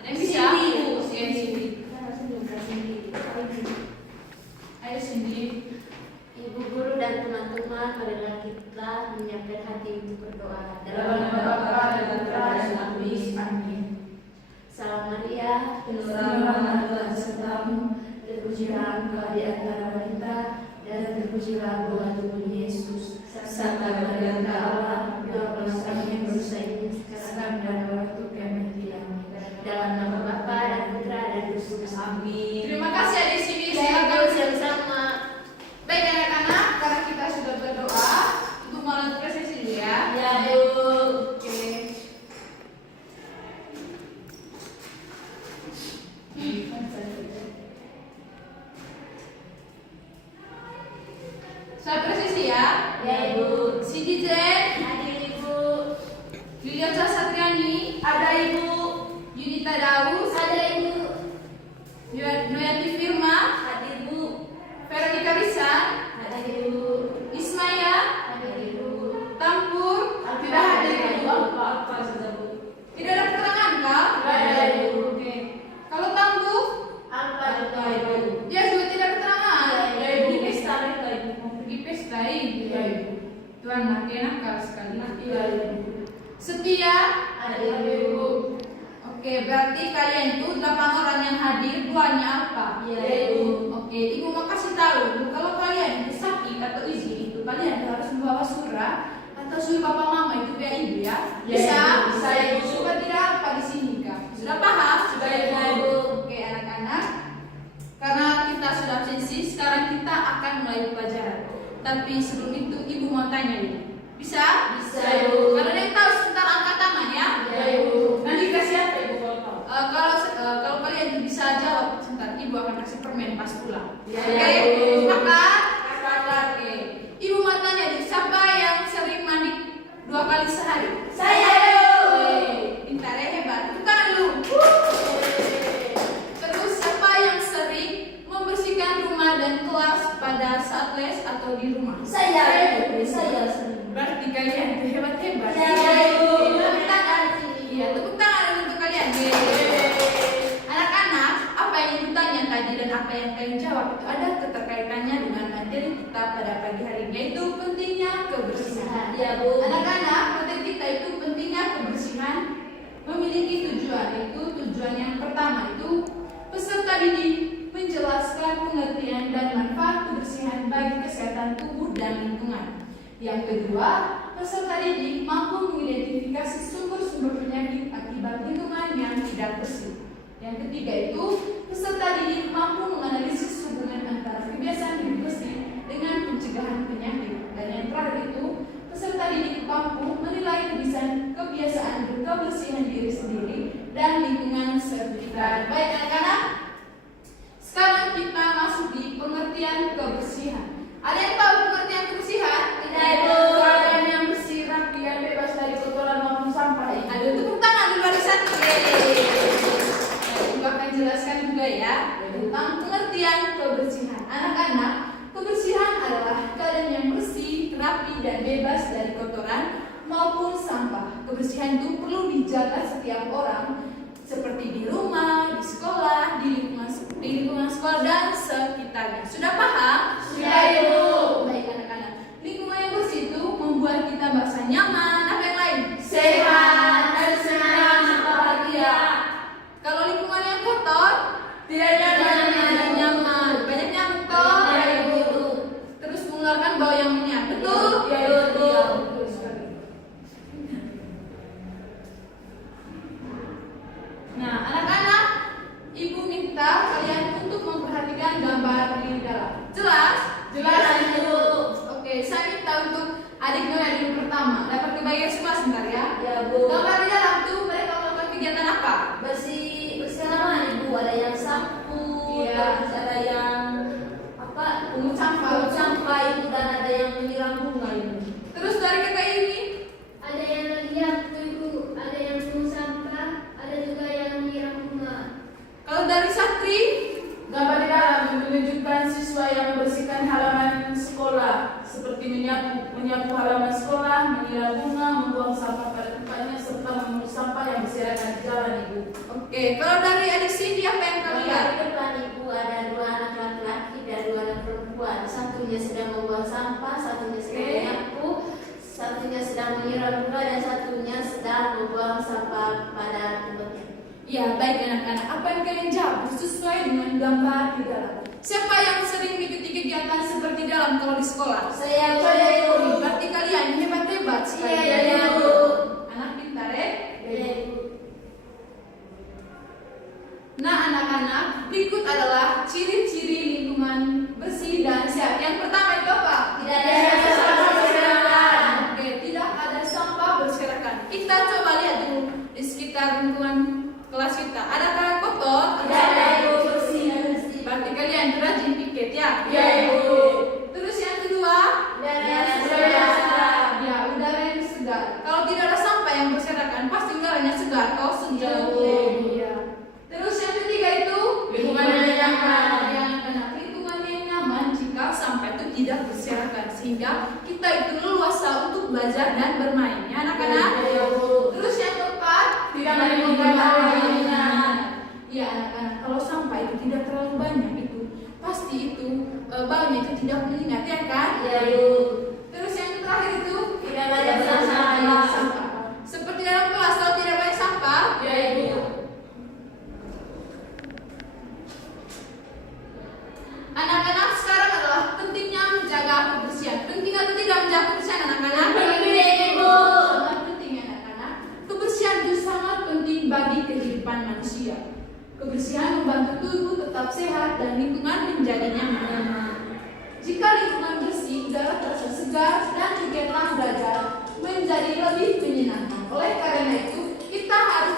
Ada yang bisa? Oke, Cindy. Ayo Cindy. Ibu guru dan teman-teman, marilah kita menyiapkan hati untuk berdoa. Dalam nama Bapa dan Putra dan Kudus. Amin. Salam Maria, penuh Rahmat rahmat Tuhan Tuhan sertamu, terpujilah engkau di antara wanita, dan terpujilah buah tubuh Yesus. Santa Maria Allah, doakanlah kami yang berdosa ini sekarang dan waktu kami mati. Amin. Dalam nama Bapa dan Putra dan Kudus. Amin. Terima kasih adik sini. Silakan sama-sama. Baik anak-anak, karena kita sudah berdoa untuk melanjutkan sesi dulu ya. Ya, Bu. Oke. Saya presisi ya. Ya, Ibu. Cindy Zen, Hadir Ibu. Yulia Satriani, Ada Ibu. Yunita Daus, Ada Ibu. Noyati Firma, Hadir Bu. Veronica Risan, Hadir Ibu. Ismaya, Hadir Ibu. Tampur, tidak hadir Ibu. Apa sudah Bu? Tidak ada keterangan kah? Tidak ada, Ibu. Oke. Kalau Tampur, Apa juga Ibu? dia juga tidak keterangan. Ya Ibu. Di pesta mereka Ibu. Mau pergi pesta ini. Iya, Ibu. Tuhan makin nakal sekali. Iya Ibu. Setia, Hadir Ibu. oke, berarti kalian itu 8 orang yang hadir, duanya apa? Iya, Ibu. Oke, Ibu mau kasih tahu, kalau kalian itu sakit atau izin itu kalian harus membawa surat atau suruh papa mama itu biar Ibu ya. Iya, Bisa? Ibu. Bisa, Ibu. Supaya tidak apa di sini Kak. Sudah paham? Sudah, Ibu. Oke, anak-anak. Karena kita sudah absensi, sekarang kita akan mulai pelajaran. Tapi sebelum itu Ibu mau tanya nih. Bisa? Bisa, Ibu. Kalau ada yang tahu sebentar angkat tangan ya. Ya Ibu. Nanti kasih apa Ibu kalau tahu? Kalau kalian itu bisa jawab sebentar, Ibu akan kasih permen pas pulang. Ya, Oke, ya, Ibu. sepakat? Sepakat. Oke. Ibu mau tanya nih, siapa yang sering mandi 2 kali sehari? Saya, Ibu. Oke, pintar ya, hebat. Tepuk tangan dulu. Terus siapa yang sering membersihkan rumah dan kelas pada saat les atau di rumah? Saya, Ibu. Saya sering. Berarti kalian itu hebat-hebat. Ya, Ibu. Tepuk tangan. Iya, tepuk tangan untuk kalian. Anak-anak, apa yang Ibu tanya tadi dan apa yang kalian jawab itu ada keterkaitannya dengan materi kita pada pagi hari, yaitu pentingnya kebersihan. Ya, Bu. Anak-anak, materi kita itu pentingnya kebersihan memiliki tujuan, yaitu tujuan yang pertama itu peserta didik menjelaskan pengertian dan manfaat kebersihan bagi kesehatan tubuh dan lingkungan. Yang kedua, peserta didik mampu mengidentifikasi sumber-sumber penyakit akibat lingkungan yang tidak bersih. Yang ketiga itu, peserta didik mampu menganalisis hubungan antara kebiasaan hidup bersih dengan pencegahan penyakit. Dan yang terakhir itu, peserta didik mampu menilai kebiasaan berkebersihan diri sendiri dan lingkungan sekitar. Baik anak-anak, sekarang kita masuk di pengertian kebersihan. Ada yang tahu pengertian kebersihan? Tidak, Ibu. Keadaan yang bersih, rapi, dan bebas dari kotoran maupun sampah. Ada tepuk tangan di barisan. Ibu akan jelaskan juga ya tentang pengertian kebersihan. Anak-anak, kebersihan adalah keadaan yang bersih, rapi, dan bebas dari kotoran maupun sampah. Kebersihan itu perlu dijaga setiap orang, seperti di rumah, di sekolah, di lingkungan sekolah dan sekitarnya. Sudah paham? Sudah, Ibu. Baik anak-anak. Lingkungan yang bersih itu membuat kita merasa nyaman. Apa yang lain? Sehat dan senang, bahagia. Kalau lingkungan yang kotor, tidak nyaman. Banyak nyamuk toh. Ya, Ibu. Terus mengeluarkan bau yang menyengat. Betul? Ya, Ibu. Iya, betul sekali. Nah, anak-anak, Ibu minta kalian untuk memperhatikan gambar di dalam. Jelas? Jelas, Ibu. Oke, saya minta untuk adik yang pertama dapat kebagian semua sebentar ya. Ya, Bu. Gambar di dalam tuh mereka melakukan kegiatan apa? Bersihkan apa, Ibu? Ada yang sapu, Iya. terus ada yang apa? Pungut sampah. Pungut sampah itu, dan ada yang menyiram bunga Ibu. Terus dari kata ini, Ada yang lihat Ibu, ada yang pungut sampah, ada juga yang menyiram bunga. kalau dari Satri, gambar di dalam menunjukkan siswa yang membersihkan halaman sekolah, seperti menyapu halaman sekolah, menyiram bunga, membuang sampah pada tempatnya, serta suka memungut sampah yang berserakan di jalan, Ibu. Oke, kalau dari adik Cindy apa yang kau lihat? Di depan Ibu ada 2 anak laki-laki dan 2 anak perempuan. Satunya sedang membuang sampah, satunya sedang menyapu, satunya sedang menyiram bunga, dan satunya sedang membuang sampah pada tempatnya. Ya, baik anak-anak. Apa yang kalian jawab sesuai dengan gambar di dalam? Siapa yang sering mengikuti kegiatan seperti dalam kalau di sekolah? Saya Oh, berarti kalian hebat-hebat sekali. Iya, Bu. Anak pintar ya? Iya, Ibu. Nah, anak-anak, berikut adalah ciri-ciri lingkungan bersih dan sehat. Yang pertama itu apa? Tidak ada sampah berserakan. Oke, tidak ada sampah berserakan. Kita coba lihat dulu di sekitar lingkungan kelas kita. Adakah kotor? Tidak ada, Ibu. Bersih. Berarti kalian rajin piket ya? Iya, Ibu. Terus yang kedua? Udara segar. Ya, udara yang segar. Kalau tidak ada sampah yang berserakan, pasti udaranya segar. Kau setuju? Iya. Terus yang ketiga itu? Lingkungan yang nyaman. Ya, anak-anak, lingkungan yang nyaman jika sampah itu tidak berserakan, sehingga kita itu leluasa untuk belajar dan bermain. Ya, anak-anak. Iya, Bu. Terus yang keempat? Tidak menimbulkan bau menyengat. Ya, anak-anak, kalau sampah itu tidak terlalu banyak itu, pasti itu baunya itu tidak menyengat, ya kan? Iya, Bu. Terus yang terakhir itu? Tidak banyak sampah. Seperti dalam kelas, kalau tidak banyak sampah, Iya, Ibu. anak-anak, sekarang adalah pentingnya menjaga kebersihan. Penting atau tidak menjaga kebersihan, anak-anak? Penting, Ibu. Sangat penting, anak-anak. Kebersihan itu sangat penting bagi kehidupan manusia. Kebersihan membantu tubuh tetap sehat dan lingkungan menjadi nyaman. Jika lingkungan bersih, udara terasa segar dan kegiatan belajar menjadi lebih menyenangkan. Oleh karena itu, kita harus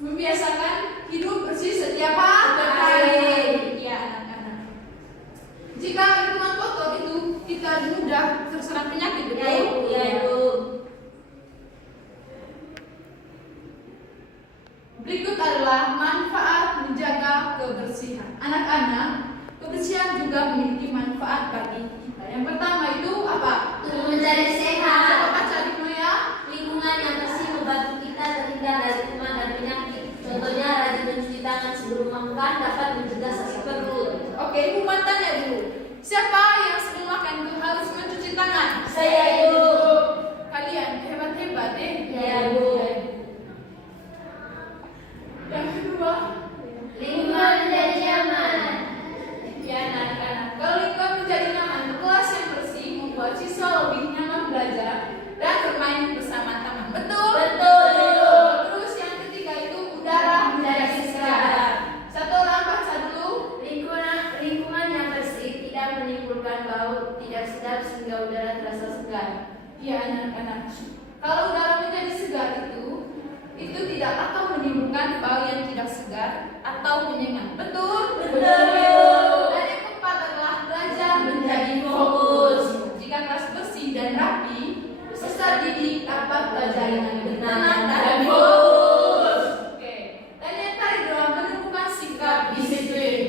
membiasakan hidup bersih setiap hari. Ya, anak-anak. Jika lingkungan kotor itu, kita mudah terserang penyakit, betul? Iya, Ibu. Berikut adalah manfaat menjaga kebersihan. Anak-anak, kebersihan juga memiliki manfaat bagi kita. Yang pertama itu apa? Tubuh menjadi sehat. Coba baca di ya. Lingkungan yang bersih membantu kita terhindar dari kuman dan penyakit. Contohnya rajin mencuci tangan sebelum makan dapat mencegah sakit perut. Oke, Ibu mau tanya dulu. Siapa yang sebelum makan itu harus mencuci tangan? Saya, Ibu. Kalian hebat-hebat deh. Iya, Bu. Yang kedua, Lingkungan menjadi nyaman. ya anak-anak, kalau lingkungan menjadi nyaman, kelas yang bersih membuat siswa lebih nyaman belajar dan bermain bersama teman. Betul? Betul. Terus yang ketiga itu udara menjadi segar. Satu orang baca dulu. Lingkungan yang bersih tidak menimbulkan bau tidak sedap sehingga udara terasa segar. Ya anak-anak, kalau udara menjadi segar itu tidak akan menimbulkan bau yang tidak segar atau menyengat. Betul? Betul. Dan yang keempat adalah belajar menjadi fokus. Jika kelas bersih dan rapi, peserta didik dapat belajar dengan tenang dan fokus. Oke. Dan yang terakhir adalah menemukan sikap disiplin.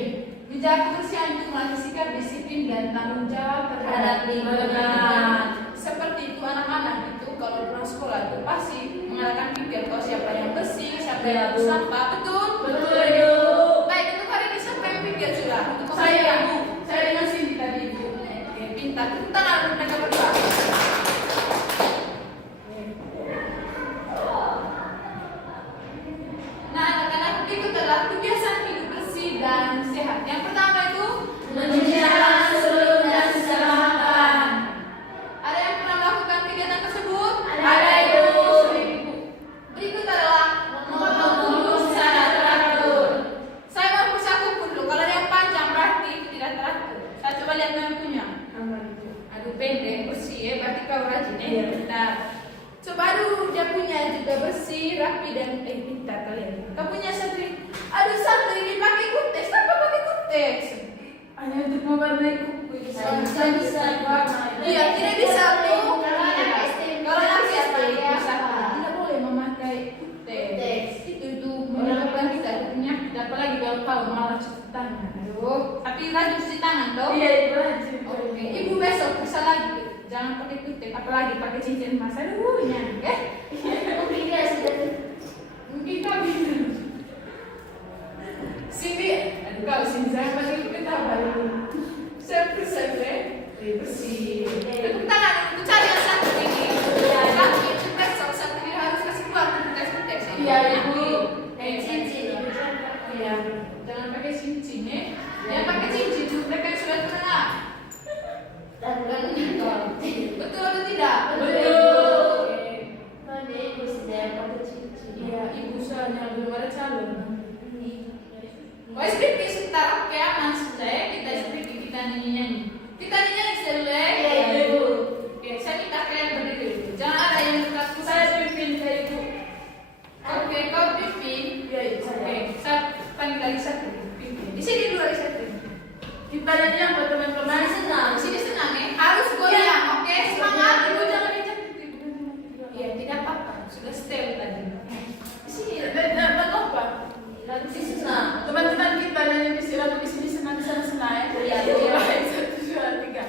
Menjaga kebersihan itu melalui sikap disiplin dan tanggung jawab terhadap lingkungan. Seperti itu anak-anak itu kalau pulang sekolah itu pasti mengarahkan pikir kalau siapa yang bersih, siapa yang harus sampah. Betul? Betul, Ibu. Baik, untuk hari ini siapa yang pikir sudah? Untuk Saya, Ibu. Saya dengan Cindy tadi, Ibu. Oke, pintar. Tepuk tangan untuk mereka berdua. Nah, anak-anak, berikut adalah kebiasaan hidup bersih dan sehat. Yang pertama itu Mencuci tangan sebelum dan setelah makan. ada yang pernah melakukan kegiatan tersebut? Ada, Ibu. Berikut adalah memotong kuku secara teratur. Saya mau pusat kuku dulu. Kalau ada yang panjang berarti tidak teratur. Saya coba lihat yang punya. Aduh, pendek, bersih ya. Berarti kau rajin ya. Iya. Pintar. Coba dulu dia punya juga bersih, rapi dan pintar kalian. Kau punya Satri. Aduh, Satri ini pakai kutex. Kenapa pakai kutex? Hanya untuk mewarnai kuku. Saya bisa warna. Iya, tidak bisa tuh. Kalau anak SD, Kalau anak SD pakai bisa. apa? Tidak boleh memakai kutex. Kutex. Itu menyebabkan kita ada penyakit. Apalagi kalau kau malah cuci tangan. Aduh. Tapi rajin cuci tangan toh. Iya, Ibu. Oke. Ibu besok bisa lagi jangan pakai kutip, apalagi pakai cincin emas. Aduh, nyanyi ya. Mungkin dia sudah Mungkin kau bisa. Sini, aduh kau sini saya pakai kutip apa dulu? Saya bersih. Tepuk tangan, aku cari yang satu ini. Satu yang cepat, satu ini harus kasih keluar kutip sini. Iya, Ibu. Cincin. Iya, jangan pakai cincin ya. Jangan pakai cincin, mereka yang sudah tunangan. dan betul. Betul atau tidak? Betul. Mana ibu sudah pakai cincin? Iya, ibu soalnya belum ada calon. Wes speaking sebentar, oke aman sudah. Kita speaking, kita nyanyi. Kita nyanyi selesai. Iya, Ibu. Oke, saya minta kalian berdiri dulu. Jangan ada yang takut. Saya pimpin dari ibu. Oke, kau pimpin. Iya, Ibu. Oke, saya panggil lagi satu. Pimpin. Di sini dulu ada satu. Kita nyanyi yang buat teman-teman. Senang. Di sini senang ya. Harus goyang, oke? Semangat. Ibu jangan dijak. Iya, tidak apa-apa. Sudah setel tadi. Di sini. Dan apa? Lalu sih senang. Teman-teman kita nyanyi di sini, lalu di sini senang, di sana senang ya. Iya, Iya. iya. 1, 2, 3.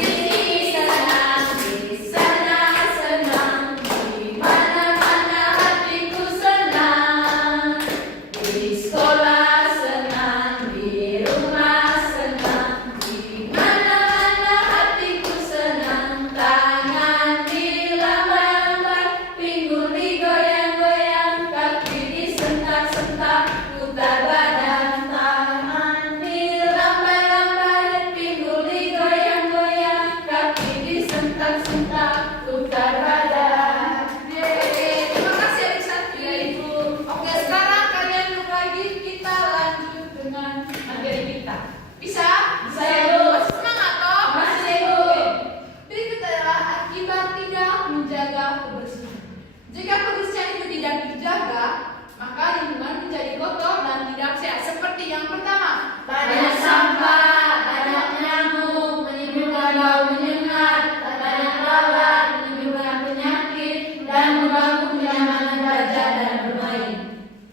Di sana senang, di mana-mana hatiku senang. Di sekolah senang, di rumah senang, di mana-mana hatiku senang. Tangan dilambai-lambai, pinggul digoyang-goyang, kaki disentak-sentak, putar badan. Tangan dilambai-lambai, pinggul digoyang-goyang, kaki disentak-sentak, putar badan. Yeay, terima kasih adik satu. Iya, Ibu. Oke, sekarang kalian duduk lagi, kita lanjut dengan materi kita. Bisa? Bisa, Ibu. Masih semangat toh? Masih, Ibu. Oke. Berikut adalah akibat tidak menjaga kebersihan. Jika kebersihan itu tidak dijaga, maka lingkungan menjadi kotor dan tidak sehat. Seperti yang pertama, Banyak sampah, banyak nyamuk, menimbulkan bau menyengat, banyak lalat, menimbulkan penyakit, dan mengganggu kenyamanan belajar dan bermain.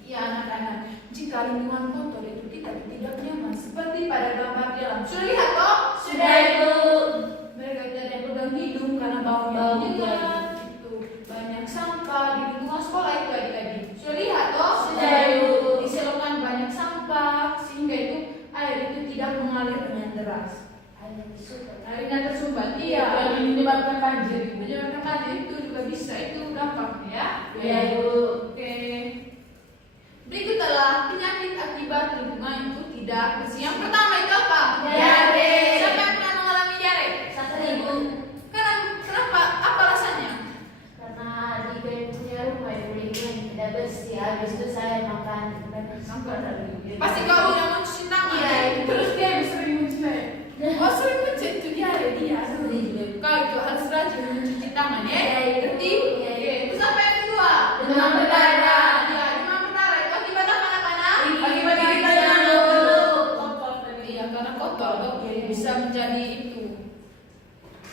ya anak-anak, jika lingkungan kotor itu kita tidak nyaman. Seperti pada gambar di alam. Sudah lihat toh? Sudah, Ibu. Mereka tidak ada yang pegang hidung karena baunya Bau, menyengat. Itu banyak sampah di lingkungan sekolah itu adik-adik. Sudah lihat toh? Sudah, Ibu. Di selokan banyak sampah sehingga itu air itu tidak mengalir dengan deras. Airnya tersumbat. Iya. Yang menyebabkan banjir. Menyebabkan banjir itu juga bisa itu dampak ya. Iya, Ibu. Oke. Berikut adalah penyakit akibat lingkungan itu tidak bersih. Yang pertama itu apa? Diare. Siapa yang pernah mengalami diare? Satu, Ibu. Kenapa? Apa rasanya? Karena di punya rumah Ibu lingkungan tidak bersih, habis itu saya makan banyak sampah dari. Pasti kau yang mau cuci tangan. Iya. Terus dia sering mencuci. Oh sering mencuci itu diare dia. Kau itu harus rajin mencuci tangan ya. Iya, Ibu. Ngerti? Iya, Ibu. Oke. Terus apa yang kedua? Demam berdarah. Ya, demam berdarah itu akibat apa anak-anak? Akibat kita kita nyamuk. kotor. Iya, karena kotor loh. Bisa menjadi itu.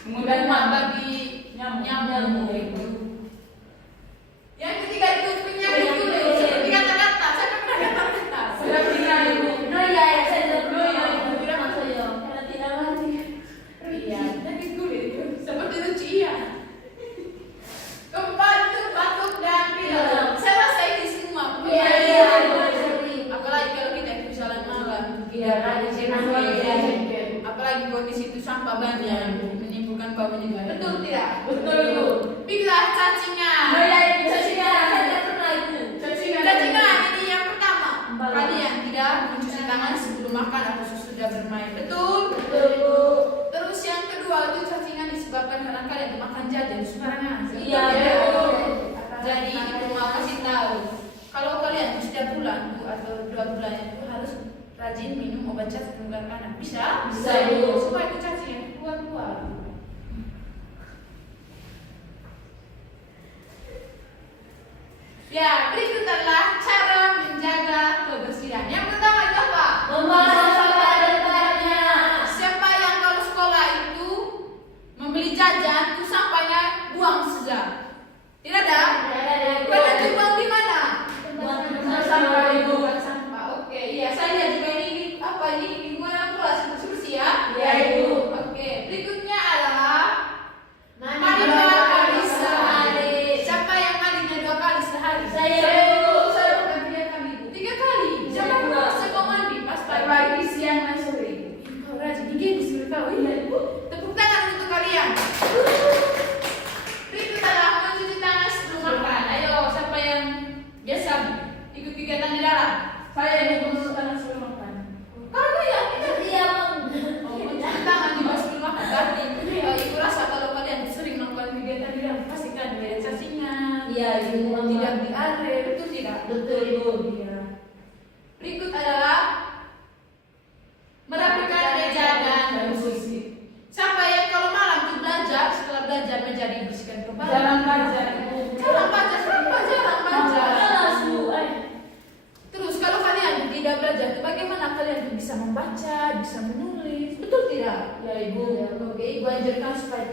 Mudah bagi nyamuk itu. Yang ketiga itu penyakit kulit. Seperti kata-kata, saya pernah kata-kata. Sudah pernah Ibu. No, ya, saya sudah No, ya, Ibu. Tidak masuk ya. Karena tidak mati. Iya, penyakit kulit itu seperti lucu iya. Keempat itu batuk dan pilek. Saya rasa ini semua. Iya, iya, Ibu. Apalagi kalau kita itu jalan malam. Iya, ada jenazah Iya. ya. Apalagi kondisi itu sampah banyak menimbulkan bau menyengat. Betul tidak? Betul, Ibu. Bila cacingan. No, ya, Ibu. Cacingan. Saya tidak pernah itu. Cacingan ini yang pertama. Empat. Kalian tidak mencuci tangan sebelum makan atau sesudah bermain. Betul? Betul, Ibu. Terus yang kedua itu cacingan disebabkan karena kalian makan jajan sembarangan. Iya, Ya. Ibu. Jadi ibu mau kasih tahu kalau kalian setiap bulan tuh atau 2 bulan itu harus rajin minum obat cacing tenggorokan. Bisa? Bisa, Ibu. Supaya itu cacingnya keluar. Ya, berikut adalah cara menjaga kebersihan. Yang pertama itu apa? Membuang sampah pada tempatnya. Siapa yang kalau sekolah itu membeli jajan, itu sampahnya buang saja. Tidak ada? Kalian dibuang di mana? Tempat sampah, Ibu. Buang sampah. Oke, iya saya lihat juga ini apa ini lingkungan kelas bersih ya? Iya, Ibu. Oke, berikutnya adalah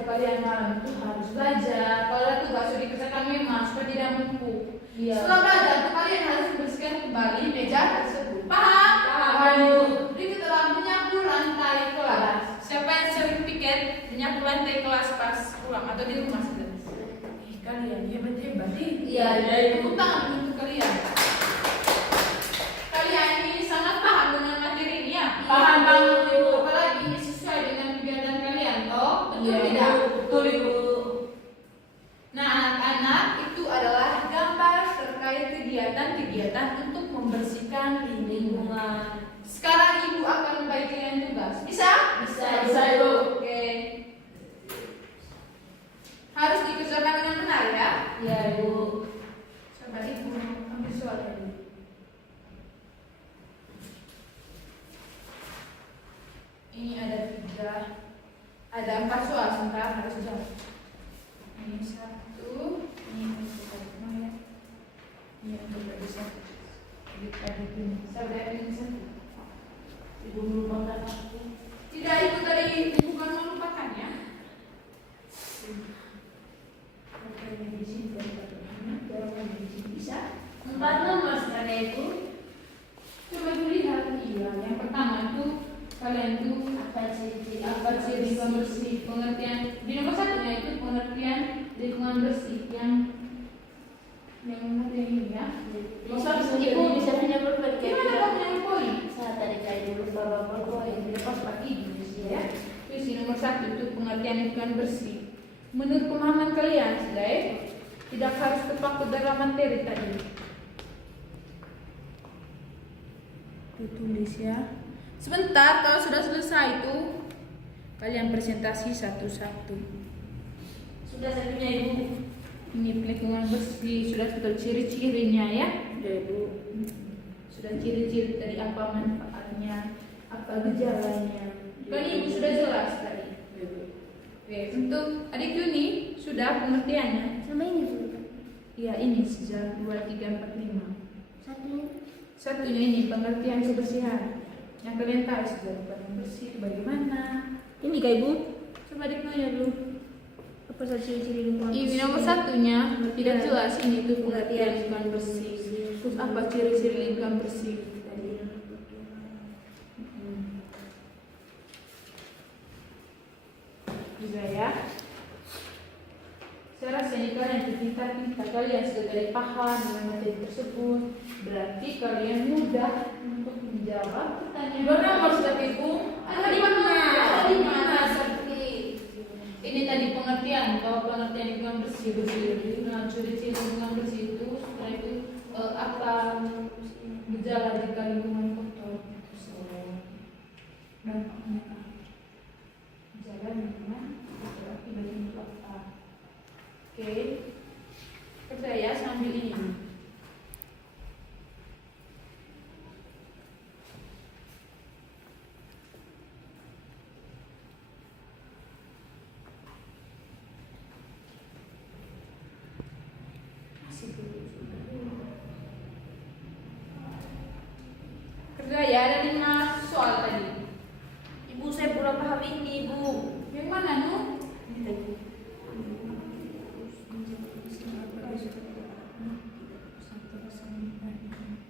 kalian malam itu harus belajar. Kalau ada tugas sudah dikerjakan memang supaya tidak numpuk. Iya. Setelah belajar tuh kalian harus bersihkan kembali meja tersebut. Paham? Paham. Berikut adalah menyapu lantai kelas. Siapa yang sering piket menyapu lantai kelas pas pulang atau di rumah saja? Kalian hebat-hebat nih. Iya, Tepuk tangan untuk kalian. Kalian ini sangat paham dengan materi ini ya? Paham banget, Ibu. Apalagi ini sesuai dengan kegiatan kalian, toh? Betul Iya, tidak? betul, Ibu. Nah, anak-anak itu adalah gambar terkait kegiatan-kegiatan untuk membersihkan lingkungan. Sekarang Ibu akan membagikan tugas. Bisa? Bisa, Ibu. Oke. Harus dikerjakan dengan benar ya. Iya, Ibu. Coba Ibu ambil soalnya dulu. Ini ada 3, ada 4 soal sebentar harus jawab. Ini 1, ini untuk ya. Ini untuk bisa. Ini saya ini 1. Ibu melupakan aku. Tidak, Ibu tadi bukan melupakan ya. Bisa? 4 nomor sekarang, Ibu. Coba dulu lihat. Iya, yang pertama itu kalian tuh Apa ciri-ciri apa ciri lingkungan bersih, pengertian di nomor 1-nya itu pengertian lingkungan bersih yang materi ini ya. Ibu bisa menyampaikan Gimana kamu yang poin? Saya tadi kayak dulu beberapa poin. Dilepas pagi ya. Terus di nomor 1 itu pengertian lingkungan bersih. Menurut pemahaman kalian sudah ya? Tidak harus terpaku dalam materi tadi. Tulis ya. Sebentar, kalau sudah selesai itu kalian presentasi satu-satu. Sudah saya punya, Ibu. Ini lingkungan bersih, sudah betul ciri-cirinya ya. Sudah, Ibu. Sudah ciri-ciri tadi apa manfaatnya, apa gejalanya. Kan Ibu sudah jelas tadi. Oke, untuk adik Yuni sudah pengertiannya. Sama ini dulu. Ya ini sejak 2, 3, 4, 5. Satunya. Satunya ini pengertian kebersihan. Yang kalian tahu sejarah yang bersih itu bagaimana. Ini Kak, Ibu. Coba adik nanya dulu. Apa saja ciri-ciri lingkungan Ini bersih? nomor 1-nya tidak jelas ini tuh pengertian lingkungan bersih. Terus apa ciri-ciri lingkungan bersih tadi? Juga ya. Saya rasa ini kalian pintar-pintar, kalian sudah dari paham dengan materi tersebut. Berarti kalian mudah untuk menjawab pertanyaan. Berapa nomor sudah, Ibu? Ada di mana? Seperti ini tadi pengertian, bahwa pengertian lingkungan bersih. Nah, ciri-ciri lingkungan bersih itu setelah itu apa gejala jika lingkungan kotor. Dan gejala lingkungan kotor akibat untuk apa? Oke, percaya sambil ini. Kerja ya, ada 5 soal tadi. Ibu, saya kurang paham ini, Ibu. Yang mana tuh? Ini tadi.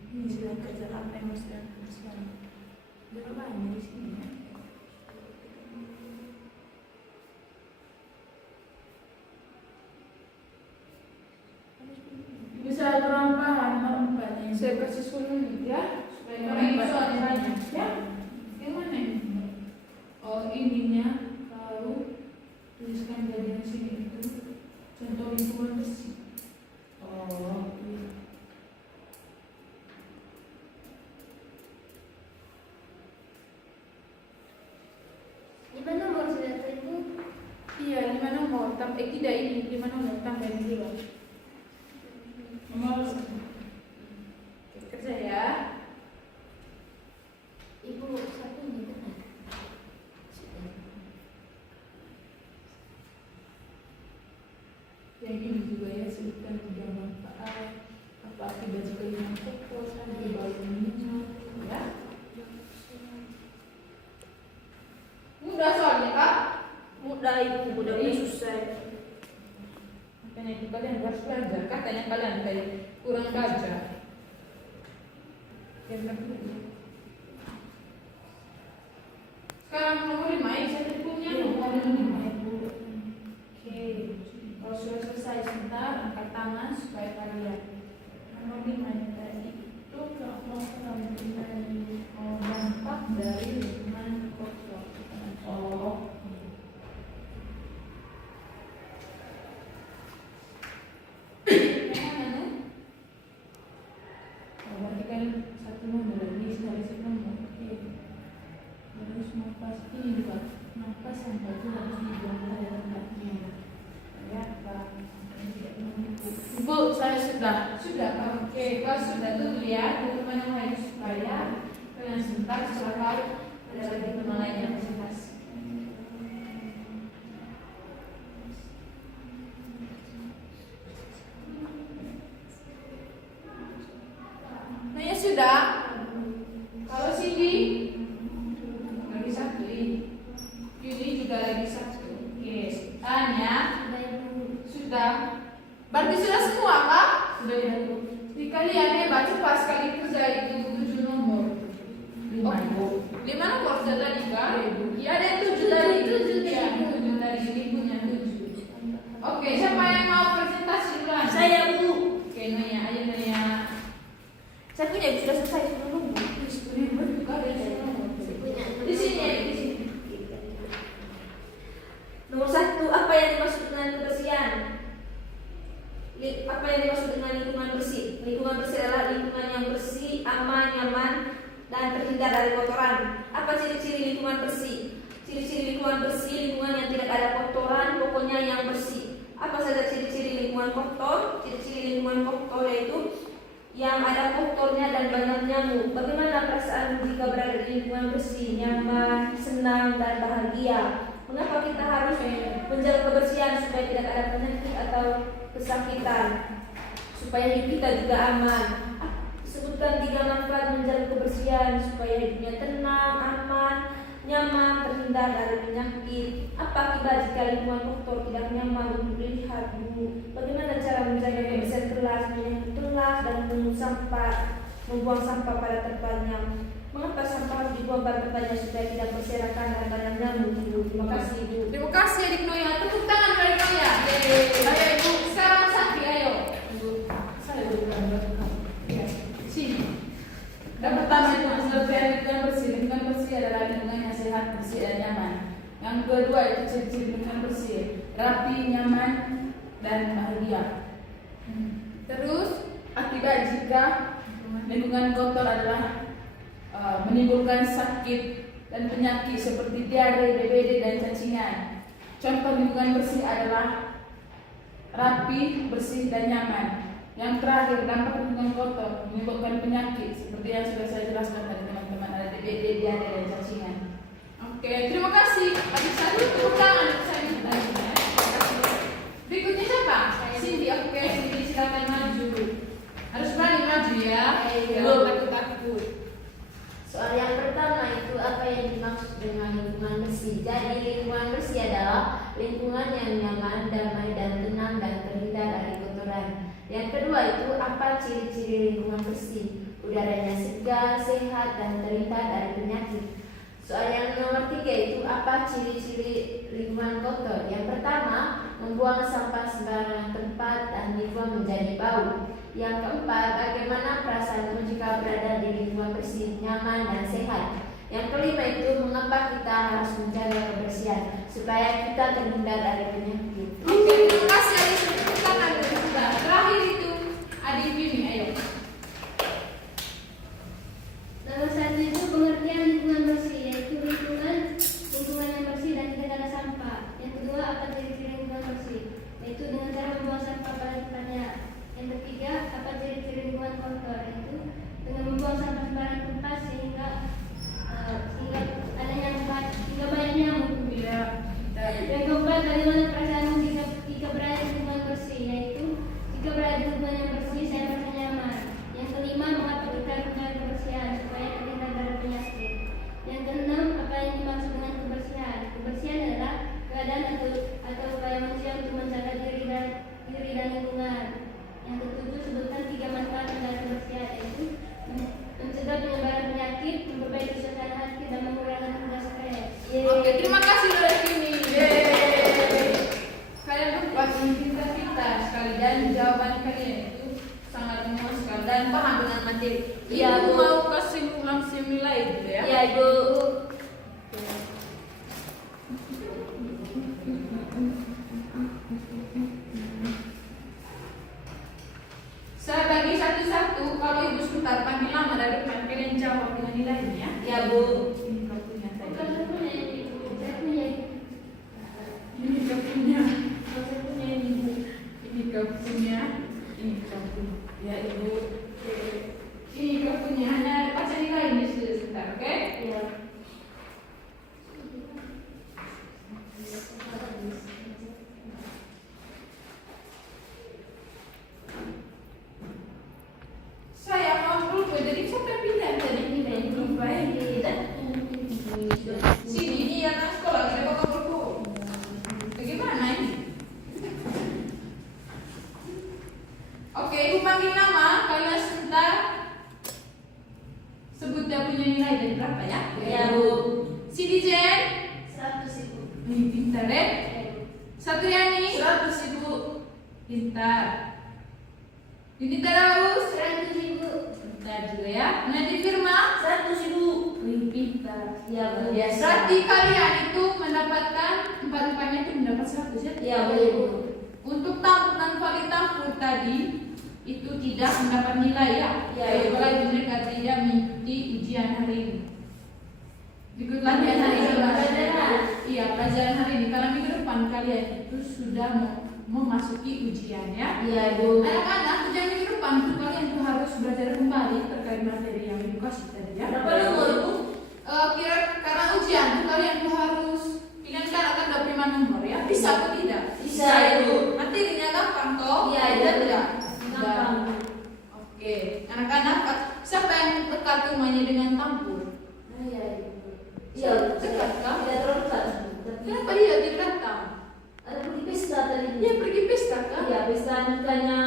Ini sudah kerja apa yang harus dilakukan? Berapa banyak di sini ya? Bisa kurang paham nampaknya. Saya kasih 10 menit ya, supaya kalian soalnya banyak ya. Yang mana ini? Oh ininya, lalu tuliskan bagian sini itu contoh lingkungan bersih. Oh iya. Lima nomor sudah Ibu. Iya, 5 nomor. Tidak ini 5 nomor tambahin dulu. Nomor kerja ya. Ibu satu ini benar. Yang ini juga ya, sebutkan 3 manfaat. Apa akibat jika lingkungan kotor, sampai bau minyak, ya. Mudah soalnya Kak. Mudah, Ibu. Mudah, Jadi, susah. belajar. Katanya kalian kayak kurang belajar. Sekarang nomor 5 ya, saya punya nomor 5 ya Bu. Oke, kalau sudah selesai sebentar, angkat tangan supaya kalian. Nomor 5 yang tadi itu dampak dari lingkungan kotor. Oh. Berarti kan satu nomor lagi sekali satu nomor. Oke. Harus nafas ini juga nafas sampai itu harus dibuang pada tempatnya. Ya, Pak. Bu, saya sudah. Oke, kalau sudah tuh lihat teman yang lain supaya kalian sebentar setelah ada lagi teman lain yang presentasi. Nah ya sudah. Kalau Cindy lagi satu, Yudi juga lagi satu. Oke, Anya sudah. Berarti sudah semua Kak? Sudah ya Bu. Di kalian hebat cepat sekali kerja itu 7 nomor. 5 nomor sudah tadi Kak? Iya ada 7 dari 7 ya. 7 dari ini punya 7. Oke, siapa yang mau presentasi dulu? Saya Bu. Oke, Naya, ayo Naya. Saya punya sudah selesai sebelum. Di sini. Nomor 1, apa yang dimaksud dengan kebersihan? Apa yang dimaksud dengan lingkungan bersih? Lingkungan bersih adalah lingkungan yang bersih, aman, nyaman, dan terhindar dari kotoran. Apa ciri-ciri lingkungan bersih? Ciri-ciri lingkungan bersih, lingkungan yang tidak ada kotoran, pokoknya yang bersih. Apa saja ciri-ciri lingkungan kotor? Ciri-ciri lingkungan kotor yaitu yang ada kotornya dan banyak nyamuk. Bagaimana perasaan jika berada di lingkungan bersih, nyaman, senang, dan bahagia? Mengapa kita harus menjaga kebersihan supaya tidak ada penyakit atau kesakitan? Supaya hidup kita juga aman. Sebutkan 3 manfaat menjaga kebersihan supaya hidupnya tenang, aman, nyaman, terhindar dari penyakit. Apa akibat jika lingkungan kotor tidak nyaman untuk dilihat? Bagaimana cara menjaga kebersihan kelas, menyapu kelas, dan membuang sampah pada tempatnya? Mengapa sampah harus dibuang pada tempatnya supaya tidak berserakan dan banyak nyamuk? Terima kasih Bu. Terima kasih Adik Noya. Tepuk tangan dari Noya. Ayo Ibu, sekarang Sakti ayo. Ibu, saya bukan kamu. Ya, sini. Dan pertama itu selebihnya lingkungan bersih. Lingkungan bersih adalah lingkungan yang sehat, bersih dan nyaman. Yang kedua itu ciri-ciri lingkungan bersih, rapi, nyaman, dan bahagia. Terus akibat jika lingkungan kotor adalah menimbulkan sakit dan penyakit seperti diare, DBD, dan cacingan. Contoh lingkungan bersih adalah rapi, bersih, dan nyaman. Yang terakhir, dampak lingkungan kotor menimbulkan penyakit seperti yang sudah saya jelaskan tadi teman-teman, ada DBD, diare, dan cacingan. Oke, terima kasih. Adik satu tepuk tangan. Saya minta ya. Terima kasih. Berikutnya siapa? Cindy. Oke, Cindy silakan maju. Harus berani maju ya. Belum takut-takut. Soal yang pertama itu apa yang dimaksud dengan lingkungan bersih. Jadi lingkungan bersih adalah lingkungan yang nyaman, damai, dan tenang, dan terhindar dari kotoran. Yang kedua itu apa ciri-ciri lingkungan bersih? Udaranya segar, sehat, dan terhindar dari penyakit. Soal yang nomor 3 itu apa ciri-ciri lingkungan kotor? Yang pertama, membuang sampah sembarangan tempat dan dibuang menjadi bau. Yang keempat, bagaimana perasaanmu jika berada di lingkungan bersih, nyaman, dan sehat. Yang kelima itu mengapa kita harus menjaga kebersihan supaya kita terhindar dari penyakit. Oke, terima kasih Adik. Tepuk tangan dari sudah. Terakhir itu Adik Bimi, ayo. Nomor 1 itu pengertian lingkungan bersih, yaitu lingkungan yang bersih dan tidak ada sampah. Yang kedua, apa ciri-ciri lingkungan bersih, yaitu dengan cara membuang sampah pada tempatnya. Yang ketiga, apa ciri-ciri lingkungan kotor, yaitu dengan membuang sampah sembarangan tempat sehingga banyak nyamuk. Iya. Yang keempat, bagaimana perasaanmu jika berada di lingkungan bersih, yaitu jika berada di lingkungan yang bersih saya merasa nyaman. matematik. Iya, Ibu mau kesimpulan nilai gitu ya. Iya, Ibu. Saya bagi satu-satu. Kalau ibu sebentar panggil nama dari depan, kalian jawab dengan nilainya. Iya, Bu. Ini kau punya tadi. Bukan saya punya ini, saya punya. Ini kau punya. Saya punya ini. Ini kau punya. Ini kau punya. Ya ibu. Oke. Ini kau punya. Hanya baca nilainya sebentar, oke? Iya. Saya mau berubah. Jadi siapa yang pindah tadi? Ini Berubah ya? Sini ini ya anak sekolah. Saya bawa buku. Bagaimana ini? Oke, ibu panggil nama. Kalian sebentar. Sebut dia punya nilai dari berapa ya? Iya, Bu. Sini Jen. 100 Ibu. Ini pintar ya? Satriani. 100, Ibu. Pintar. Ini terus. 100 Ibu. Pintar juga ya. Nanti Firma. 100, Ibu. Wih, pintar. Iya, Bu. Biasa. Berarti kalian itu mendapatkan empat-empatnya itu mendapat 100 ya? Iya, Bu, Ibu. Untuk tampur dan vali tampur tadi itu tidak mendapat nilai ya? Ya, Kalau Ibu. mereka tidak mengikuti ujian hari ini. Ikut latihan hari ini. Pelajaran. Iya, pelajaran hari ini. Karena minggu depan kalian itu sudah memasuki ujian ya. Iya, Bu. Anak-anak, ujian minggu depan itu kalian tuh harus belajar kembali terkait materi yang ibu kasih tadi ya. Berapa nomor, Bu? Karena ujian tuh kalian tuh harus pilihan kan akan 25 nomor ya. Bisa atau tidak? Bisa, Ibu. Materinya gampang toh? Iya, Tidak, Ibu. tidak. Gampang. Oke, anak-anak, siapa yang dekat rumahnya dengan tampur? Iya, Ibu. Iya, Dekat kah? Tidak terlalu dekat, Bu. Kenapa dia tidak datang? Ada pergi pesta tadi. Dia pergi pesta kah? Iya, pesta nikahnya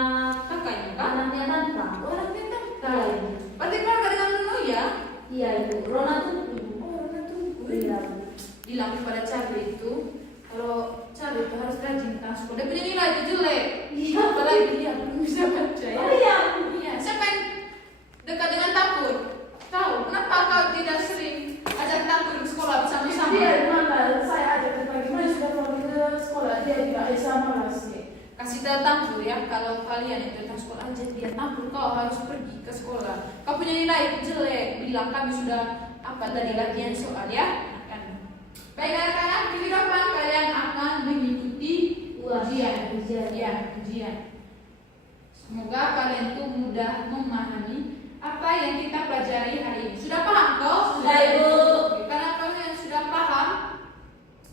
Kakaknya kah? anaknya Tanta. Orangnya Iya, tahu. Ibu. Berarti keluarga dengan Nuno ya? Iya, Ibu. Rona tuh, Ibu. Oh, orang tunggu. Iya. Bilang kepada Charlie itu, kalau Charlie itu harus rajin tentang sekolah. Dia punya nilai itu jelek. Iya. Apalagi dia belum bisa baca ya. Oh iya. Iya. Siapa yang dekat dengan tampur? Tahu? Kenapa kau tidak sering ajak tampur ke sekolah bersama-sama? Dia mana saya ajak ke pagi mana sudah pergi ke sekolah dia tidak bisa malas nih. Kasih tahu tampur ya, kalau kalian itu datang sekolah aja dia tampur, kau harus pergi ke sekolah. Kau punya nilai jelek, bilang kami sudah apa tadi latihan soal ya. Baik anak-anak, minggu depan kalian akan mengikuti ujian. Ujian. Semoga kalian tuh mudah memahami apa yang kita pelajari hari ini. Sudah paham kok? Sudah, Ibu. Oke, karena kalian yang sudah paham,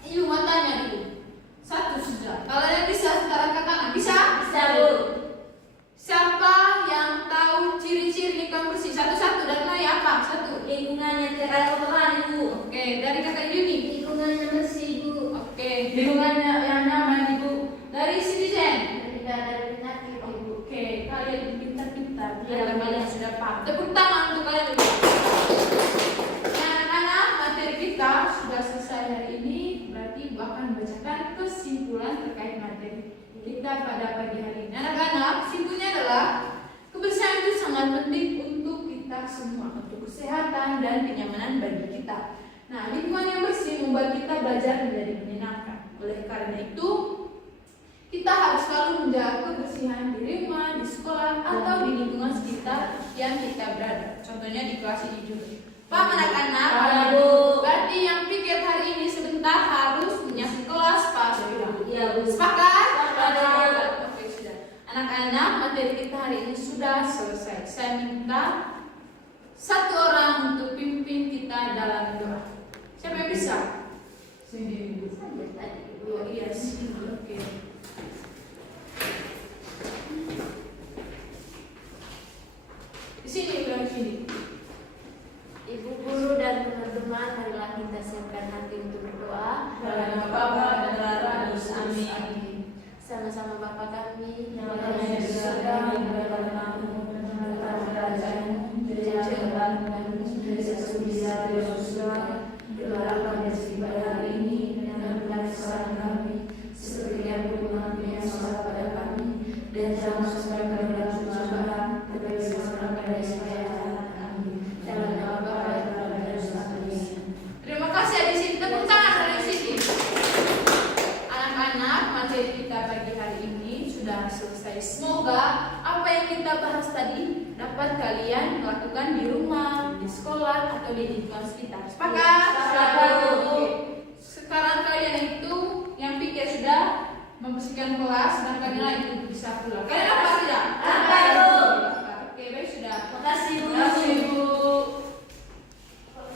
ibu mau tanya dulu. Satu sudah. Kalian bisa secara angkat tangan? Bisa? Bisa, Bu. Siapa yang tahu ciri-ciri lingkungan bersih? Satu-satu dan Naya apa? Satu. Lingkungannya tidak ada kotoran, Ibu. Oke, dari kakak Yuni. Lingkungannya bersih Ibu. Oke. Lingkungannya yang nyaman Ibu. Dari Citizen. Tidak ada penyakit Ibu. Oke, kalian pintar-pintar. Iya, Kalian sudah paham. Tepuk tangan untuk kalian. Nah, anak-anak, materi kita sudah selesai hari ini. Berarti Ibu akan membacakan kesimpulan terkait materi kita pada pagi hari ini. Anak-anak, simpulnya adalah kebersihan itu sangat penting untuk kita semua, untuk kesehatan dan kenyamanan bagi kita. Nah, lingkungan yang bersih membuat kita belajar menjadi menyenangkan. Oleh karena itu, kita harus selalu menjaga kebersihan di rumah, di sekolah, atau di lingkungan sekitar yang kita berada. Contohnya di kelas ini juga. Paham anak-anak? Paham, Bu. Berarti yang pikir hari ini sebentar harus punya kelas pasti. Iya, Bu. Sepakat? Sepakat. Oke, sudah. Anak-anak, materi kita hari ini sudah selesai. Saya minta satu orang untuk pimpin kita dalam doa. Siapa yang bisa? Sini. Oh iya, sini. Oke. Di sini, bilang sini. Ibu guru dan teman-teman, marilah kita siapkan hati untuk berdoa. Dalam nama Bapa dan Putra dan Roh Kudus. Amin. Sama-sama Bapa kami yang Yang ada kami di di surga, surga, namamu, kerajaan-Mu, dijadikan kami sesuai di surga. Berilah kami rezeki pada hari ini dan ampunilah kesalahan kami, seperti yang kami mengampuni yang salah pada kami, dan jangan masukkan kami dalam pencobaan, tetapi selamatkan kami dari atau di kelas kita? Sepakat? Sepakat. Oke. Sekarang kalian itu yang pikir sudah membersihkan kelas dan kalian itu bisa pulang. Kalian apa?